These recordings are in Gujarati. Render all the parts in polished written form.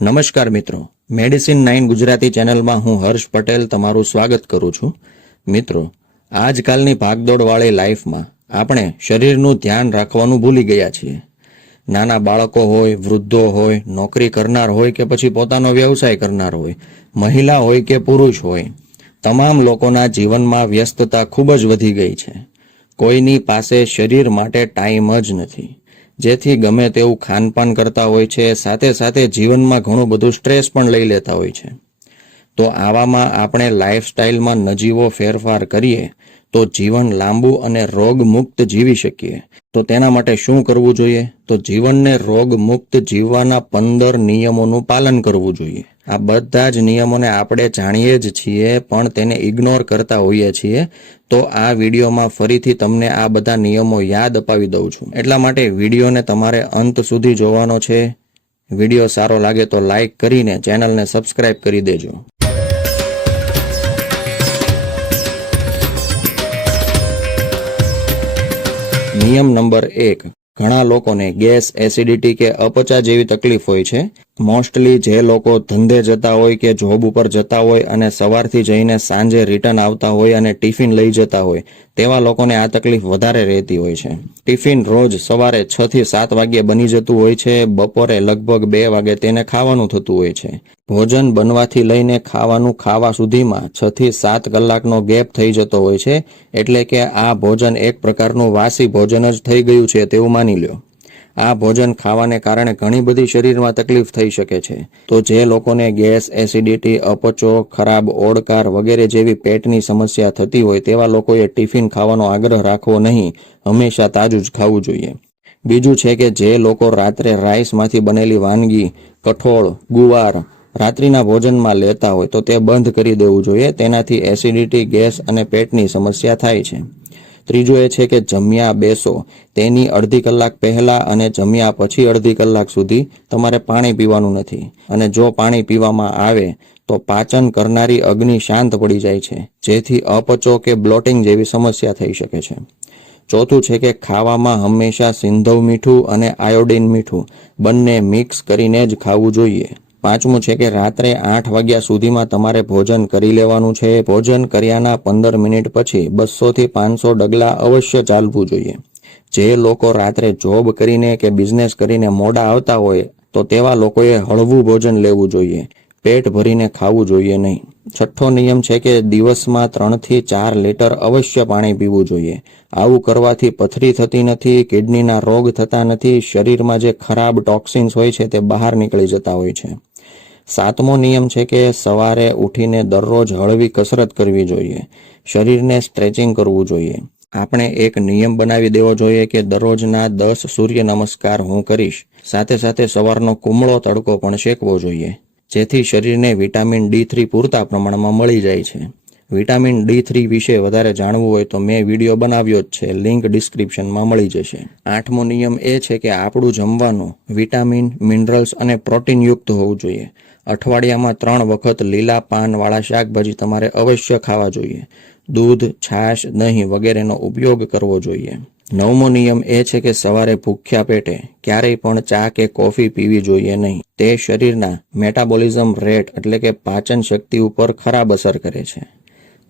નમસ્કાર મિત્રો, મેડિસિન 9 ગુજરાતી ચેનલમાં હું હર્ષ પટેલ તમારું સ્વાગત કરું છું. મિત્રો, આજકાલની ભાગદોડવાળી લાઈફમાં આપણે શરીરનું ધ્યાન રાખવાનું ભૂલી ગયા છીએ. નાના બાળકો હોય, વૃદ્ધો હોય, નોકરી કરનાર હોય કે પછી પોતાનો વ્યવસાય કરનાર હોય, મહિલા હોય કે પુરુષ હોય, તમામ લોકોના જીવનમાં વ્યસ્તતા ખૂબ જ વધી ગઈ છે. કોઈની પાસે શરીર માટે ટાઈમ જ નથી, જેથી ગમે તેવું ખાનપાન કરતા હોય છે, સાથે સાથે જીવનમાં ઘણું બધું સ્ટ્રેસ પણ લઈ લેતા હોય છે. તો આવામાં આપણે લાઈફસ્ટાઈલમાં નજીવો ફેરફાર કરીએ તો જીવન લાંબુ અને રોગમુક્ત જીવી શકીએ. તો તેના માટે શું કરવું જોઈએ? તો જીવનને રોગમુક્ત જીવવાના 15 નિયમોનું પાલન કરવું જોઈએ. આ બધા જ નિયમોને આપણે જાણીએ જ છીએ, પણ તેને ઇગ્નોર કરતા હોઈએ છીએ. તો આ વિડીયોમાં ફરીથી તમને આ બધા નિયમો યાદ અપાવી દઉં છું. એટલા માટે વિડીયોને તમારે અંત સુધી જોવાનો છે. વિડીયો સારો લાગે તો લાઈક કરીને ચેનલને સબસ્ક્રાઇબ કરી દેજો. નિયમ નંબર 1. ઘણા લોકોને ગેસ, એસિડિટી કે અપચા જેવી તકલીફ હોય છે. મોસ્ટલી જે લોકો ધંધે જતા હોય કે જોબ ઉપર જતા હોય અને સવારથી જઈને સાંજે રિટર્ન આવતા હોય અને ટિફિન લઈ જતા હોય, તેવા લોકોને આ તકલીફ વધારે રહેતી હોય છે. ટિફિન રોજ સવારે 6 થી 7 વાગ્યે બની જતું હોય છે. બપોરે લગભગ 2 વાગે તેને ખાવાનું થતું હોય છે. ભોજન બનવાથી લઈને ખાવાનું ખાવા સુધીમાં 6 થી 7 કલાકનો ગેપ થઈ જતો હોય છે. એટલે કે આ ભોજન એક પ્રકારનું વાસી ભોજન જ થઈ ગયું છે તેવું માની લ્યો. આ ભોજન ખાવાને કારણે ઘણી બધી શરીરમાં તકલીફ થઈ શકે છે. તો જે લોકોને ગેસ, એસિડિટી, અપચો, ખરાબ ઓડકાર વગેરે જેવી પેટની સમસ્યા થતી હોય તેવા લોકોએ ટિફિન ખાવાનો આગ્રહ રાખવો નહીં. હંમેશા તાજું જ ખાવું જોઈએ. બીજું છે કે જે લોકો રાત્રે રાઈસમાંથી બનેલી વાનગી, કઠોળ, ગુવાર રાત્રિના ભોજનમાં લેતા હોય તો તે બંધ કરી દેવું જોઈએ. તેનાથી એસિડિટી, ગેસ અને પેટની સમસ્યા થાય છે. ત્રીજું એ છે કે જમ્યા બેસો તેની અડધી કલાક પહેલા અને જમ્યા પછી અડધી કલાક સુધી તમારે પાણી પીવાનું નથી. અને જો પાણી પીવામાં આવે તો પાચન કરનારી અગ્નિ શાંત પડી જાય છે, જેથી અપચો કે બ્લોટિંગ જેવી સમસ્યા થઈ શકે છે. ચોથું છે કે ખાવામાં હંમેશા સિંધવ મીઠું અને આયોડિન મીઠું બંને મિક્સ કરીને જ ખાવું જોઈએ. પાંચમું છે કે રાત્રે 8 વાગ્યા સુધીમાં તમારે ભોજન કરી લેવાનું છે. ભોજન કર્યાના 15 મિનિટ પછી 200 થી 500 ડગલા અવશ્ય ચાલવું જોઈએ. જે લોકો રાત્રે જોબ કરીને કે બિઝનેસ કરીને મોડા આવતા હોય તો તેવા લોકોએ હળવું ભોજન લેવું જોઈએ. પેટ ભરીને ખાવું જોઈએ નહીં. છઠ્ઠો નિયમ છે કે દિવસમાં 3 થી 4 લીટર અવશ્ય પાણી પીવું જોઈએ. આવું કરવાથી પથરી થતી નથી, કિડનીના રોગ થતા નથી, શરીરમાં જે ખરાબ ટોક્સિન્સ હોય છે તે બહાર નીકળી જતા હોય છે. સાતમો નિયમ છે કે સવારે ઉઠીને દરરોજ હળવી કસરત કરવી જોઈએ. શરીરને સ્ટ્રેચિંગ કરવું જોઈએ. આપણે એક નિયમ બનાવી દેવો જોઈએ કે દરરોજના 10 સૂર્ય નમસ્કાર હું કરીશ. સાથે સાથે સવારનો કુમળો તડકો પણ શેકવો જોઈએ, જેથી શરીરને વિટામિન D3 પૂરતા પ્રમાણમાં મળી જાય છે. વિટામિન D3 વિશે વધારે જાણવું હોય તો મેં વિડીયો બનાવ્યો જ છે, લિંક ડિસ્ક્રિપ્શનમાં મળી જશે. 8મો નિયમ એ છે કે આપણું જમવાનું વિટામિન, મિનરલ્સ અને પ્રોટીન યુક્ત હોવું જોઈએ. અઠવાડિયામાં 3 વખત લીલા પાનવાળા શાકભાજી તમારે અવશ્ય ખાવા જોઈએ. દૂધ, છાશ, દહીં વગેરેનો ઉપયોગ કરવો જોઈએ. 9મો નિયમ એ છે કે સવારે ભૂખ્યા પેટે ક્યારેય પણ ચા કે કોફી પીવી જોઈએ નહીં. તે શરીરના મેટાબોલિઝમ રેટ એટલે કે પાચન શક્તિ ઉપર ખરાબ અસર કરે છે.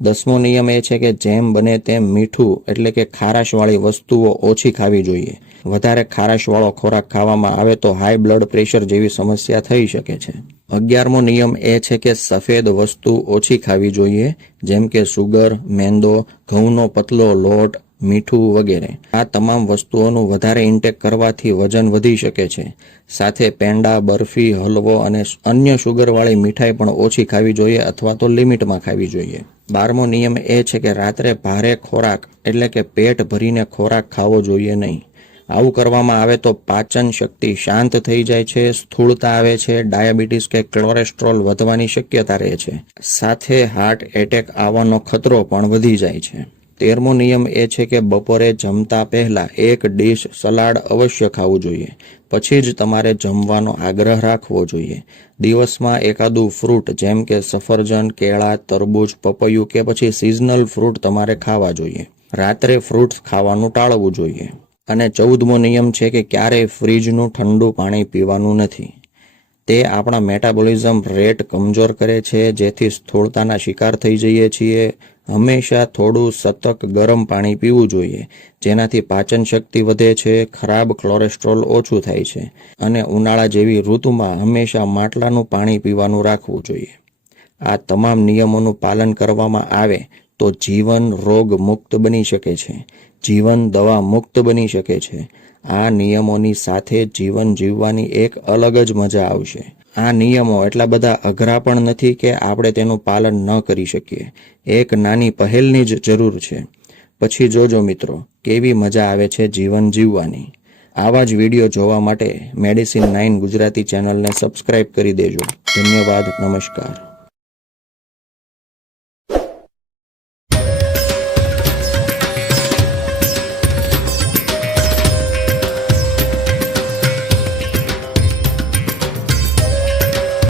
10મો નિયમ એ છે કે જેમ બને તેમ મીઠું એટલે કે ખારાશવાળી વસ્તુઓ ઓછી ખાવી જોઈએ. વધારે ખારાશવાળો ખોરાક ખાવામાં આવે તો હાઈ બ્લડ પ્રેશર જેવી સમસ્યા થઈ શકે છે. 11મો નિયમ એ છે કે સફેદ વસ્તુ ઓછી ખાવી જોઈએ, જેમ કે સુગર, મેંદો, ઘઉંનો પતલો લોટ, મીઠું વગેરે. આ તમામ વસ્તુઓનું વધારે ઇન્ટેક કરવાથી વજન વધી શકે છે. સાથે પેંડા, બરફી, હલવો અને અન્ય સુગરવાળી મીઠાઈ પણ ઓછી ખાવી જોઈએ અથવા તો લિમિટમાં ખાવી જોઈએ. 12મો નિયમ એ છે કે રાત્રે ભારે ખોરાક એટલે કે પેટ ભરીને ખોરાક ખાવો જોઈએ નહીં. આવું કરવામાં આવે તો પાચન શક્તિ શાંત થઈ જાય છે, સ્થૂળતા આવે છે, ડાયાબિટીસ કે કોલેસ્ટ્રોલ વધવાની શક્યતા રહે છે. સાથે હાર્ટ એટેક આવવાનો ખતરો પણ વધી જાય છે. 13મો નિયમ એ છે કે બપોરે જમતા પહેલા એક ડીશ સલાડ અવશ્ય ખાવું જોઈએ. પછી જ તમારે જમવાનો આગ્રહ રાખવો જોઈએ. દિવસમાં એકાદું ફ્રૂટ જેમ કે સફરજન, કેળા, તરબૂચ, પપૈયું કે પછી સિઝનલ ફ્રૂટ તમારે ખાવા જોઈએ. રાત્રે ફ્રૂટ્સ ખાવાનું ટાળવું જોઈએ. અને 14મો નિયમ છે કે ક્યારેય ફ્રીજનું ઠંડુ પાણી પીવાનું નથી. તે આપણા મેટાબોલિઝમ રેટ કમજોર કરે છે, જેથી સ્થૂળતાના શિકાર થઈ જઈએ છીએ. હંમેશા થોડું સતત ગરમ પાણી પીવું જોઈએ, જેનાથી પાચન શક્તિ વધે છે, ખરાબ કોલેસ્ટ્રોલ ઓછું થાય છે અને ઉનાળા જેવી ઋતુમાં હંમેશા માટલાનું પાણી પીવાનું રાખવું જોઈએ. આ તમામ નિયમોનું પાલન કરવામાં આવે તો જીવન રોગ મુક્ત બની શકે છે, જીવન દવા મુક્ત બની શકે છે. આ નિયમોની સાથે જીવન જીવવાની એક અલગ જ મજા આવશે. આ નિયમો એટલા બધા અઘરા પણ નથી કે આપણે તેનું પાલન ન કરી શકીએ. એક નાની પહેલની જ જરૂર છે. પછી જોજો મિત્રો, કેવી મજા આવે છે જીવન જીવવાની. આવા જ વિડીયો જોવા માટે મેડિસિન 9 ગુજરાતી ચેનલને સબસ્ક્રાઇબ કરી દેજો. ધન્યવાદ. નમસ્કાર.